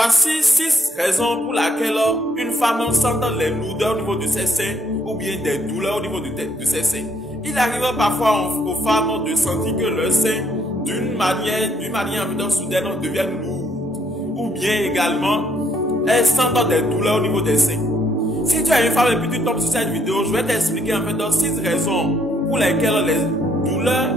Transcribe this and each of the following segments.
Voici 6 raisons pour lesquelles une femme sent les lourdeurs au niveau de ses seins ou bien des douleurs au niveau de ses seins. Il arrive parfois aux femmes de sentir que leurs seins, d'une manière soudaine, deviennent lourds. Ou bien également, elles sentent des douleurs au niveau des seins. Si tu es une femme et puis tu tombes sur cette vidéo, je vais t'expliquer en fait 6 raisons pour lesquelles les douleurs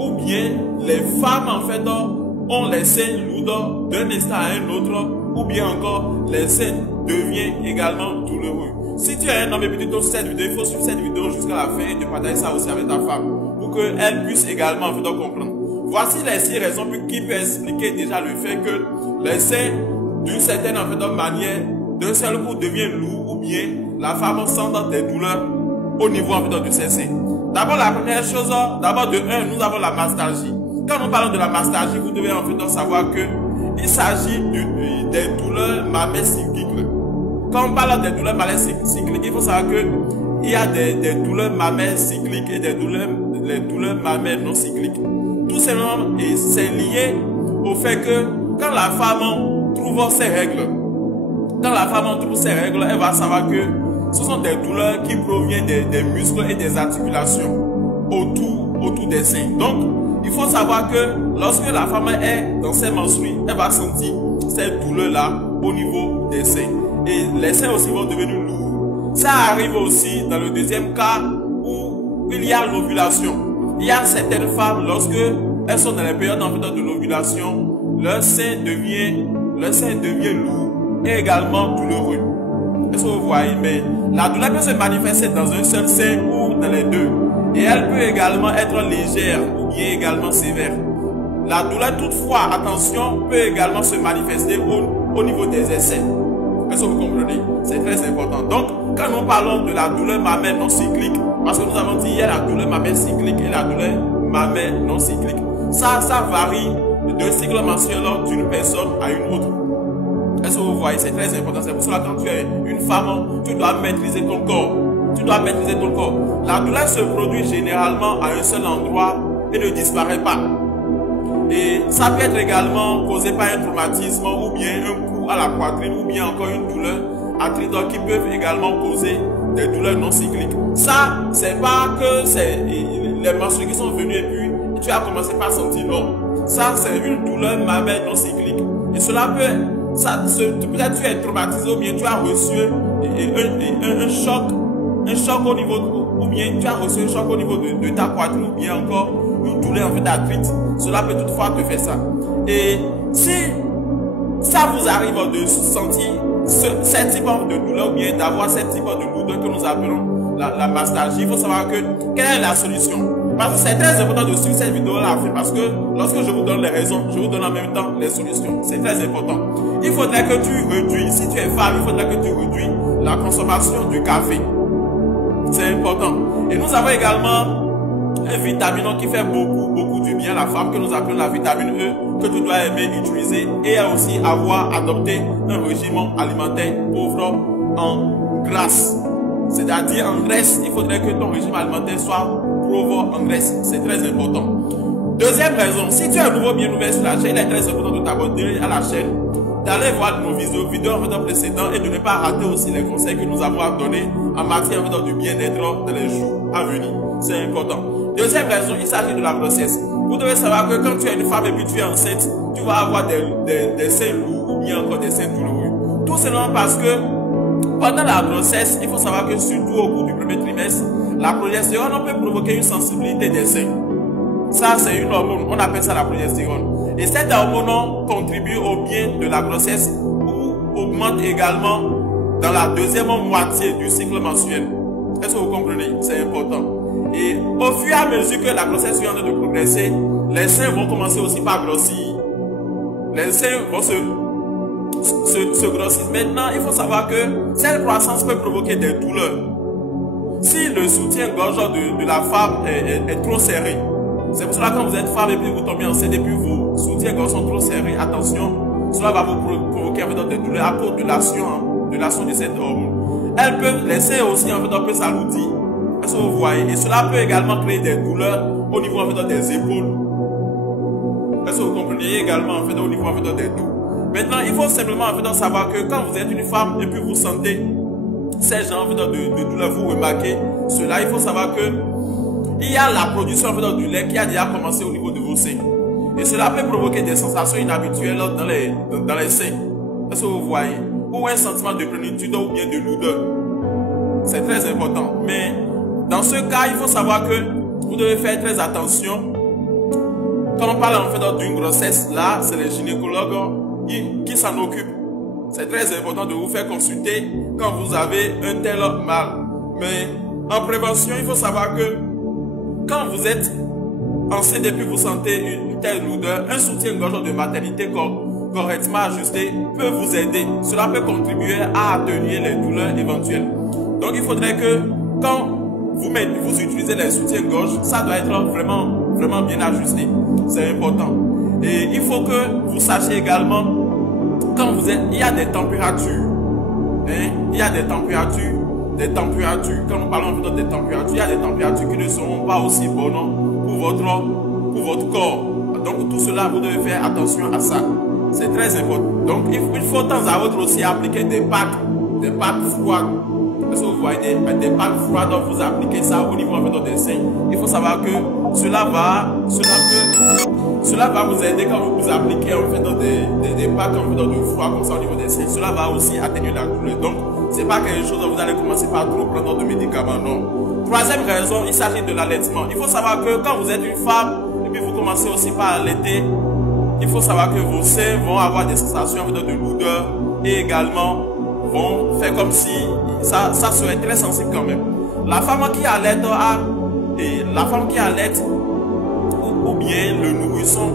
ou bien les femmes en fait ont les seins lourds d'un instant à un autre, ou bien encore les seins deviennent également douloureux. Si tu es un homme et puis tu tombes sur cette vidéo, il faut suivre cette vidéo jusqu'à la fin et te partager ça aussi avec ta femme pour qu'elle puisse également en fait comprendre. Voici les 6 raisons qui peuvent expliquer déjà le fait que les seins d'une certaine en fait manière d'un seul coup deviennent lourds ou bien la femme sent des douleurs au niveau en fait de ses seins. D'abord la première chose, d'abord de 1, nous avons la mastalgie. Quand nous parlons de la mastalgie, vous devez en fait savoir que il s'agit des douleurs mammaires cycliques. Quand on parle des douleurs mammaires cycliques, il faut savoir que il y a des douleurs mammaires cycliques et les douleurs mammaires non cycliques. Tout simplement, c'est lié au fait que quand la femme trouve ses règles, elle va savoir que ce sont des douleurs qui proviennent des muscles et des articulations autour des seins. Donc, il faut savoir que lorsque la femme est dans ses menstrues, elle va sentir ces douleurs-là au niveau des seins. Et les seins aussi vont devenir lourds. Ça arrive aussi dans le deuxième cas où il y a l'ovulation. Il y a certaines femmes, lorsque elles sont dans les périodes en fait de l'ovulation, leur sein devient lourd et également douloureux. Est-ce que vous voyez? Mais la douleur peut se manifester dans un seul sein ou dans les deux. Et elle peut également être légère ou bien également sévère. La douleur toutefois, attention, peut également se manifester au niveau des essais. Est-ce que vous comprenez? C'est très important. Donc, quand nous parlons de la douleur mammaire non cyclique, parce que nous avons dit il y a la douleur mammaire cyclique et la douleur mammaire non cyclique. Ça varie d'un cycle menstruel d'une personne à une autre. Est-ce que vous voyez? C'est très important. C'est pour cela que quand tu es une femme, tu dois maîtriser ton corps. La douleur se produit généralement à un seul endroit et ne disparaît pas. Et ça peut être également causé par un traumatisme ou bien un coup à la poitrine ou bien encore une douleur arthrite qui peuvent également causer des douleurs non cycliques. Ça, c'est pas que c'est les menstrues qui sont venues et puis tu as commencé par sentir non. Ça, c'est une douleur mammaire non cyclique. Et cela peut-être tu es traumatisé ou bien tu as reçu un choc au niveau, ou bien tu as reçu un choc au niveau de ta poitrine ou bien encore une douleur en fait d'arthrite. Cela peut toutefois te faire ça. Et si ça vous arrive de sentir ce type de douleur ou bien d'avoir ce type de douleur que nous appelons la mastalgie, il faut savoir que quelle est la solution. Parce que c'est très important de suivre cette vidéo là parce que lorsque je vous donne les raisons, je vous donne en même temps les solutions. C'est très important. Il faudrait que tu réduis, si tu es femme, il faudrait que tu réduis la consommation du café. C'est important. Et nous avons également un vitamine qui fait beaucoup du bien à la femme, que nous appelons la vitamine E, que tu dois aimer utiliser, et aussi avoir adopté un régime alimentaire pauvre en graisse. C'est-à-dire en graisse, il faudrait que ton régime alimentaire soit pauvre en graisse. C'est très important. Deuxième raison, si tu es un nouveau bien nouvelle sur la chaîne, il est très important de t'abonner à la chaîne, d'aller voir nos vidéos précédentes et de ne pas rater aussi les conseils que nous avons à donner en matière de bien-être dans les jours à venir. C'est important. Deuxième raison, il s'agit de la grossesse. Vous devez savoir que quand tu es une femme et puis tu es enceinte, tu vas avoir des seins lourds ou bien encore des seins douloureux. Tout simplement parce que pendant la grossesse, il faut savoir que surtout au cours du premier trimestre, la progestérone peut provoquer une sensibilité des seins. Ça, c'est une hormone, on appelle ça la progestérone. Et cette hormone contribue au bien de la grossesse ou augmente également dans la deuxième moitié du cycle menstruel. Est-ce que vous comprenez? C'est important. Et au fur et à mesure que la grossesse est en train de progresser, les seins vont commencer aussi par grossir. Les seins vont se grossir. Maintenant, il faut savoir que cette croissance peut provoquer des douleurs. Si le soutien-gorge de la femme est trop serré, c'est pour cela que quand vous êtes femme et puis vous tombez enceinte et puis vos soutiens-gorge sont trop serrés, attention, cela va vous provoquer des douleurs à cause de l'action de cette hormone. Elles peuvent laisser aussi un peu s'alourdir. Est-ce que vous voyez? Et cela peut également créer des douleurs au niveau des épaules. Est-ce que vous comprenez? Également au niveau des dos. Maintenant, il faut simplement en fait savoir que quand vous êtes une femme et puis vous sentez ces genres de douleur, vous remarquez cela, il faut savoir que il y a la production en fait, du lait qui a déjà commencé au niveau de vos seins. Et cela peut provoquer des sensations inhabituelles dans les seins. Est-ce que vous voyez? Ou un sentiment de plénitude ou bien de lourdeur. C'est très important. Mais dans ce cas, il faut savoir que vous devez faire très attention. Quand on parle en fait d'une grossesse, là, c'est les gynécologues qui s'en occupent. C'est très important de vous faire consulter quand vous avez un tel mal. Mais en prévention, il faut savoir que quand vous êtes enceinte et puis vous sentez une telle lourdeur, un soutien-gorge de maternité correctement ajusté peut vous aider. Cela peut contribuer à atténuer les douleurs éventuelles. Donc il faudrait que quand vous utilisez les soutiens-gorge, ça doit être vraiment bien ajusté. C'est important. Et il faut que vous sachiez également, quand vous êtes, il y a des températures. Hein? Il y a des températures. Quand nous parlons des températures, il y a des températures qui ne seront pas aussi bonnes pour votre corps. Donc tout cela, vous devez faire attention à ça. C'est très important. Donc il faut de temps à autre aussi appliquer des pâtes froides. Est-ce que vous voyez des pâtes froides, vous appliquez ça au niveau des seins. Il faut savoir que cela va vous aider quand vous appliquez en fait des pâtes de froid comme ça au niveau des seins. Cela va aussi atténuer la douleur. Donc c'est pas quelque chose où vous allez commencer par trop prendre de médicaments, non. Troisième raison, il s'agit de l'allaitement. Il faut savoir que quand vous êtes une femme et puis vous commencez aussi par allaiter, il faut savoir que vos seins vont avoir des sensations de lourdeur et également vont faire comme si ça serait très sensible quand même. La femme qui allaite ou bien le nourrisson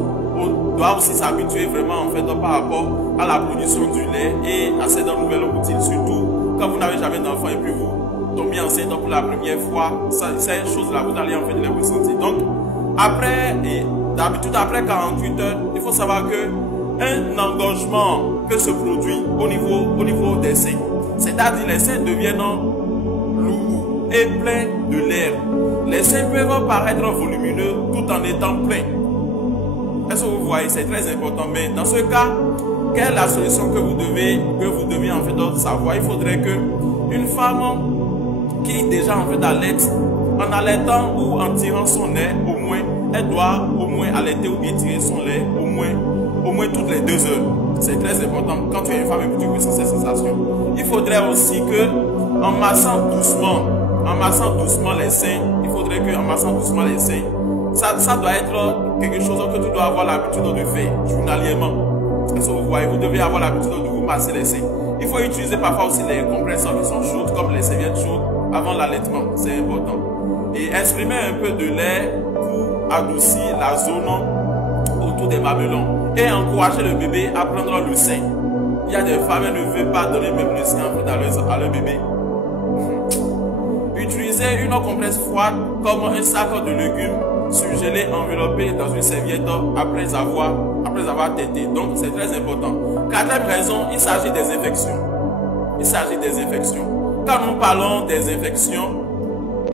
doit aussi s'habituer vraiment en fait par rapport à la production du lait et à cette nouvelle routine, surtout quand vous n'avez jamais d'enfant et puis vous tombez enceinte pour la première fois. Ces choses-là, vous allez en fait les ressentir. Donc d'habitude après 48 heures, il faut savoir que un engorgement peut se produire au niveau des seins. C'est-à-dire les seins deviennent lourds et pleins de l'air. Les seins peuvent paraître volumineux tout en étant pleins. Est-ce que vous voyez? C'est très important. Mais dans ce cas, quelle est la solution que vous devez en fait savoir? Il faudrait que une femme qui déjà en fait allaite, en allaitant ou en tirant son lait, au moins, elle doit au moins allaiter ou bien tirer son lait au moins toutes les 2 heures. C'est très important quand tu es une femme et que tu ressens ces sensations. Il faudrait aussi que, en massant doucement les seins, ça doit être quelque chose que tu dois avoir l'habitude de faire journalièrement. Est-ce que vous voyez? Vous devez avoir l'habitude de vous masser les seins. Il faut utiliser parfois aussi les compresses qui sont chaudes, comme les serviettes chaudes, avant l'allaitement. C'est important. Et exprimer un peu de lait pour adoucir la zone autour des mamelons et encourager le bébé à prendre le sein. Il y a des femmes qui ne veulent pas donner même le sein à leur bébé. Utilisez une compresse froide comme un sac de légumes surgelé enveloppé dans une serviette après avoir tété. Donc c'est très important. Quatrième raison, il s'agit des infections. Quand nous parlons des infections,